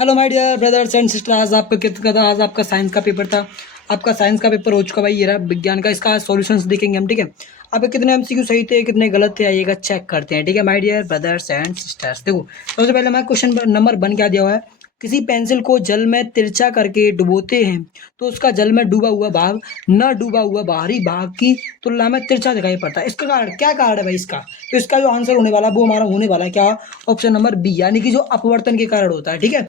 Hello my dear brothers and sister. आज आपका science का पेपर था। आपका साइंस का पेपर हो चुका भाई। ये रहा विज्ञान का। इसका सॉल्यूशंस देखेंगे हम, ठीक है। आपके कितने एमसीक्यू सही थे, कितने गलत थे, आइएगा चेक करते हैं, ठीक है my dear brothers and sisters. देखो, सबसे पहले हमारा क्वेश्चन नंबर वन क्या दिया हुआ है। किसी पेंसिल को जल में तिरछा करके डुबोते हैं तो उसका जल में डूबा हुआ भाग न डूबा हुआ बाहरी भाग की तुलना में तिरछा दिखाई पड़ता है। इसका कारण क्या, कारण है भाई इसका। तो इसका जो आंसर होने वाला है वो हमारा होने वाला है क्या, ऑप्शन नंबर बी, यानी कि जो अपवर्तन के कारण होता है, ठीक है।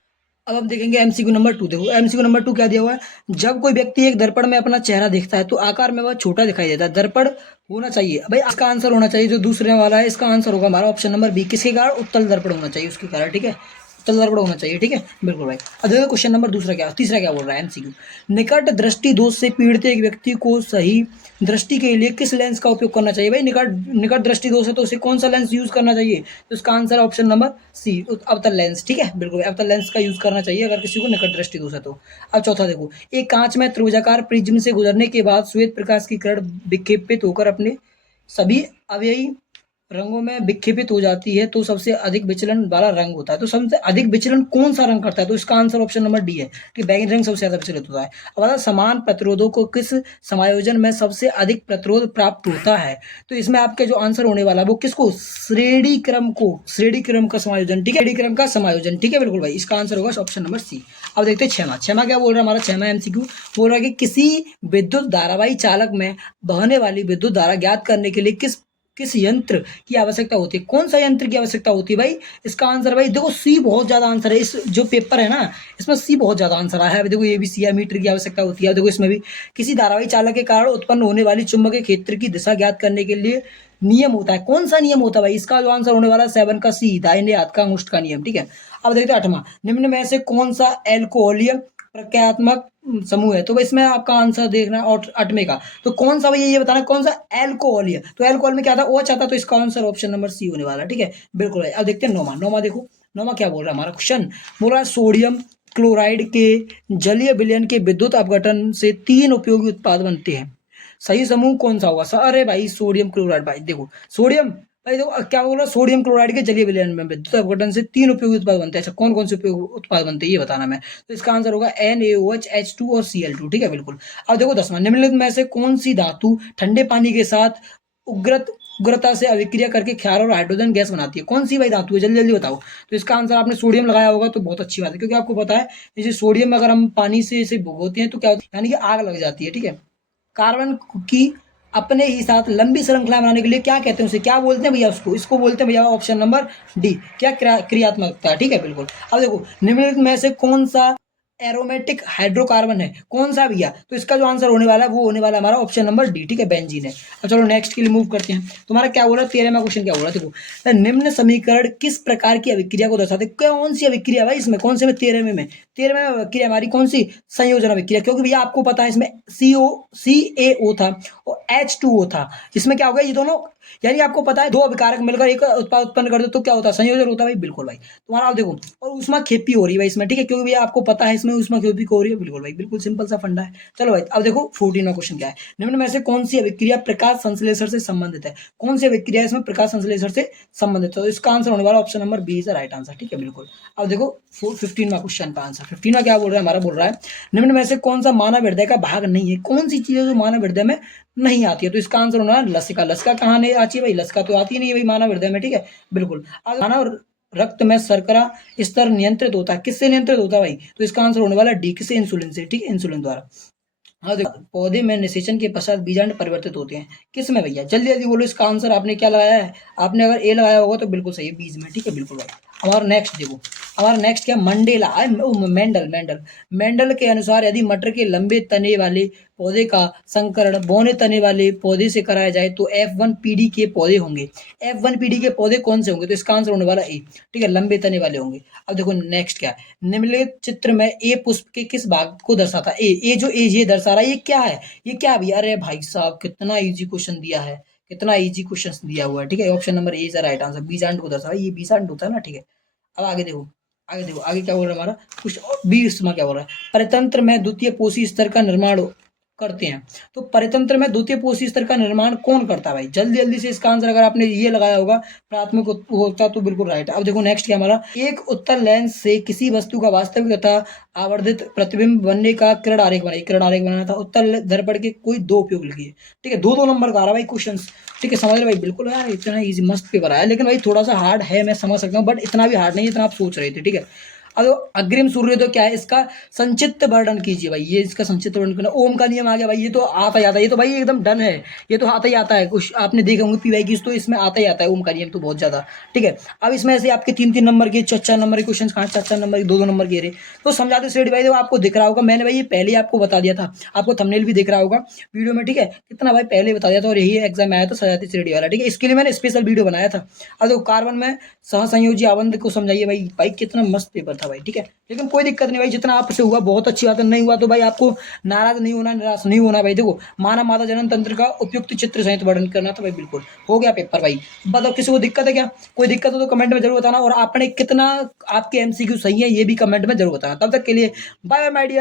अब हम देखेंगे एमसीक्यू नंबर टू। देखो एमसीक्यू नंबर टू क्या दिया हुआ है। जब कोई व्यक्ति एक दर्पण में अपना चेहरा देखता है तो आकार में वह छोटा दिखाई देता है। दर्पण होना चाहिए भाई, इसका आंसर होना चाहिए जो दूसरे वाला है। इसका आंसर होगा हमारा ऑप्शन नंबर बी। किसके कारण, उत्तल दर्पण होना चाहिए उसके कारण, ठीक है। उत्तल दर्पण होना चाहिए, ठीक है, बिल्कुल भाई। अब देखो क्वेश्चन नंबर दूसरा क्या, तीसरा क्या बोल रहा है एमसीक्यू। निकट दृष्टि दोष से पीड़ित एक व्यक्ति को सही दृष्टि के लिए किस लेंस का उपयोग करना चाहिए। भाई निकट निकट दृष्टि दोष है तो उसे कौन सा लेंस यूज करना चाहिए। तो इसका आंसर है ऑप्शन नंबर सी, अवतल लेंस, ठीक है, बिल्कुल अवतल लेंस का यूज करना चाहिए अगर किसी को निकट दृष्टि दोष है तो। अब चौथा देखो, एक कांच में त्रिभुजाकार प्रिज्म से गुजरने के बाद श्वेत प्रकाश की किरण विक्षेपित होकर अपने सभी अवयवी रंगों में विक्षेपित हो जाती है तो सबसे अधिक विचलन वाला रंग होता है। तो सबसे अधिक विचलन कौन सा रंग करता है। तो इसका आंसर ऑप्शन नंबर डी है कि बैंगनी रंग सबसे ज्यादा विचलित होता है। अब अगर समान प्रतिरोधों को किस समायोजन में सबसे अधिक प्रतिरोध प्राप्त होता है। तो इसमें आपके जो आंसर होने वाला है वो किसको, श्रेणी क्रम का समायोजन, ठीक है, श्रेणी क्रम का समायोजन, ठीक है, बिल्कुल भाई। इसका आंसर होगा ऑप्शन नंबर सी। अब देखते हैं छमा। छमा क्या बोल रहा है हमारा, छमा एमसीक्यू बोल रहा है कि किसी विद्युत धारावाही चालक में बहने वाली विद्युत धारा ज्ञात करने के लिए किस किस यंत्र की आवश्यकता होती है। कौन सा यंत्र की आवश्यकता होती है भाई। इसका आंसर भाई देखो सी बहुत ज्यादा आंसर है। इस जो पेपर है ना इसमें सी बहुत ज्यादा आंसर आया है। देखो ये भी सी है, मीटर की आवश्यकता होती है। देखो इसमें भी किसी धारावाही चालक के कारण उत्पन्न होने वाली चुंबकीय क्षेत्र की दिशा ज्ञात करने के लिए नियम होता है। कौन सा नियम होता है भाई। इसका जो आंसर होने वाला है सेवन का सी, दाहिने हाथ का अंगुष्ठ का नियम, ठीक है। अब देखते हैं आठवां, निम्न में से कौन सा एल्कोहलियम प्रक्रियात्मक समूह है। तो भाई इसमें आपका आंसर देखना है और आठवें का। तो कौन सा भैया ये बताना कौन सा एल्कोहल है। तो एल्कोहल में क्या था, ओ चाहता, तो इसका आंसर ऑप्शन नंबर सी होने वाला है, ठीक है, बिल्कुल है। अब देखते हैं नौमा। नौमा देखो, नौमा क्या बोल रहा है हमारा क्वेश्चन, बोल रहा है सोडियम क्लोराइड के जलीय विलयन के विद्युत अपघटन से तीन उपयोगी उत्पाद बनते हैं। सही समूह कौन सा होगा। अरे भाई सोडियम क्लोराइड, भाई देखो सोडियम, भाई देखो क्या बोल रहा है, सोडियम क्लोराइड के जलीय विलयन में विद्युत अपघटन से तीन उपयोगी उत्पाद बनते हैं। अच्छा कौन कौन से उपयोगी उत्पाद बनते हैं ये बताना मैं। तो इसका आंसर होगा NaOH H2 और Cl2, ठीक है, बिल्कुल। अब देखो दसवां, निम्नलिखित में से कौन सी धातु ठंडे पानी के साथ उग्रता से अभिक्रिया करके क्षार और हाइड्रोजन गैस बनाती है। कौन सी भाई धातु है, जल्दी जल्दी बताओ। तो इसका आंसर आपने सोडियम लगाया होगा तो बहुत अच्छी बात है, क्योंकि आपको पता है जैसे सोडियम में अगर हम पानी से इसे भिगोते हैं तो क्या होता है, यानी कि आग लग जाती है, ठीक है। कार्बन की अपने ही साथ लंबी श्रृंखला बनाने के लिए क्या कहते हैं, उसे क्या बोलते हैं भैया, उसको इसको बोलते हैं भैया ऑप्शन नंबर डी, क्या क्रियात्मकता, ठीक है, बिल्कुल। अब देखो निम्नलिखित में से कौन सा एरोमेटिक हाइड्रोकार्बन है, कौन सा भैया। तो इसका जो आंसर होने वाला है वो होने वाला है हमारा ऑप्शन नंबर डी, ठीक है, बेंजीन है। अब चलो नेक्स्ट के लिए मूव करते हैं। तुम्हारा क्या बोला 13वां क्वेश्चन क्या बोला, देखो निम्न समीकरण किस प्रकार की अभिक्रिया को दर्शाते, कौन सी अभिक्रिया भाई इसमें, कौन से में 13वें में, 13वें अभिक्रिया हमारी कौन सी, संयोजन अभिक्रिया। क्योंकि भैया आपको पता है इसमें CaO था और H2O था। इसमें क्या हो गया, ये दोनों यानी आपको पता है दो अभिकारक मिलकर एक उत्पाद उत्पन्न कर दो तो क्या होता है, संयोजन होता है भाई, बिल्कुल भाई। तुम्हारा आप देखो, और उष्मा खेपी हो रही है भाई इसमें, ठीक है, क्योंकि भैया आपको पता है इसमें उष्मा खेपी हो रही है, बिल्कुल भाई, बिल्कुल सिंपल सा फंडा है। चलो भाई अब देखो 14वां क्वेश्चन क्या है, निम्न में से कौन सी अभिक्रिया प्रकाश संश्लेषण से संबंधित है। कौन सी अभिक्रिया इसमें प्रकाश संश्लेषण से संबंधित है। तो इसका आंसर होने वाला option number B is the right answer, ठीक है, बिल्कुल। अब देखो 15वां क्वेश्चन का आंसर, 15वां क्या बोल रहा है हमारा, बोल रहा है निम्न में से कौन सा मानव हृदय का भाग नहीं है। कौन सी चीज है जो मानव हृदय में नहीं आती है। तो इसका आंसर होना है लसिका। लसिका कहाँ नहीं आती है भाई, लसिका तो आती नहीं है भाई मानव हृदय में, ठीक है, बिल्कुल। अब मानव रक्त में शर्करा स्तर नियंत्रित होता है, किससे नियंत्रित होता है भाई। तो इसका आंसर होने वाला डी, किससे, इंसुलिन से, ठीक है, इंसुलिन द्वारा। हाँ देखो पौधे में निषेचन के पश्चात बीजांड परिवर्तित होते हैं, किस में भैया, जल्दी जल्दी बोलो। इसका आंसर आपने क्या लगाया है, आपने अगर ए लगाया होगा तो बिल्कुल सही है, बीज में, ठीक है, बिल्कुल भाई। हमारा नेक्स्ट देखो, हमारा नेक्स्ट क्या, मंडेला मेंडल मेंडल मेंडल के अनुसार यदि मटर के लंबे तने वाले पौधे का संकरण बौने तने वाले पौधे से कराया जाए तो F1 पीढ़ी के पौधे होंगे। F1 पीढ़ी के पौधे कौन से होंगे। तो इसका आंसर होने वाला ए, ठीक है, लंबे तने वाले होंगे। अब देखो नेक्स्ट क्या है, निम्नलिखित चित्र में ए पुष्प के किस भाग को दर्शाता है। ए जो ए ये दर्शा रहा है, ये क्या है, ये क्या भैया। अरे भाई साहब कितना इजी क्वेश्चन दिया है, कितना इजी क्वेश्चन दिया हुआ है, ठीक है, option number A is the right answer. बीजांड को दर्शा, ये बीजांड होता है ना, ठीक है। अब आगे देखो, आगे देखो, आगे क्या बोल रहा है हमारा कुछ 20 में क्या बोल रहा है, परितंत्र में द्वितीय पोषी स्तर का निर्माण करते हैं। तो परितंत्र में द्वितीय पोषी स्तर का निर्माण कौन करता है भाई? जल्दी जल्दी से इसका आंसर अगर आपने ये लगाया होगा प्राथमिक होता तो बिल्कुल राइट। अब देखो नेक्स्ट क्या हमारा, एक उत्तल लेंस से किसी वस्तु का वास्तविक तथा आवर्धित प्रतिबिंब बनने का किरण आरेख बनाइए। किरण आरेख बनाना था। उत्तल दर्पण के कोई दो उपयोग लिखिए। ठीक है, दो दो नंबर का आ रहा है भाई क्वेश्चन। ठीक है, समझ रहे भाई? बिल्कुल यार, इतना इजी मस्त पेपर आया, लेकिन भाई थोड़ा सा हार्ड है, मैं समझ सकता हूँ, बट इतना भी हार्ड नहीं जितना आप सोच रहे थे। ठीक है, अब अग्रिम सूर्योदय क्या है, इसका संक्षिप्त वर्णन कीजिए भाई। ये इसका संक्षिप्त वर्णन करना, ओम का नियम आ गया भाई, ये तो आता ही आता है, ये तो भाई एकदम डन है, ये तो आता ही आता है। कुछ आपने देखे होंगे पीवाई की, तो इसमें आता ही आता है ओम का नियम तो बहुत ज्यादा। ठीक है, अब इसमें ऐसे आपके 3-3 नंबर के, 4-4 नंबर के क्वेश्चन, कहाँ 4-4 नंबर के, 2-2 नंबर के रहे। तो समझाते श्रेणी भाई, देखो आपको दिख रहा होगा, मैंने भाई ये पहले ही आपको बता दिया था, आपको थंबनेल भी दिख रहा होगा वीडियो में। ठीक है, कितना भाई पहले बता दिया था, और यही एग्जाम आया था सजाती श्रेणी वाला। ठीक है, इसके लिए मैंने स्पेशल वीडियो बनाया था। अब देखो कार्बन में सहसंयोजी आबंध को समझाइए भाई। भाई कितना मस्त पेपर था भाई। ठीक है, लेकिन कोई दिक्कत नहीं भाई, जितना आपसे हुआ बहुत अच्छी बात है, नहीं हुआ तो भाई आपको नाराज नहीं होना, निराश नहीं होना भाई। देखो, मानव मादा जनन तंत्र का उपयुक्त चित्र सहित वर्णन करना था भाई। बिल्कुल हो गया पेपर भाई। बताओ किसी को दिक्कत है क्या? कोई दिक्कत हो तो कमेंट में जरूर बताना, और आपने कितना, आपके एमसीक्यू सही है ये भी कमेंट में जरूर बताना। तब तक के लिए बाय बाय माय डियर।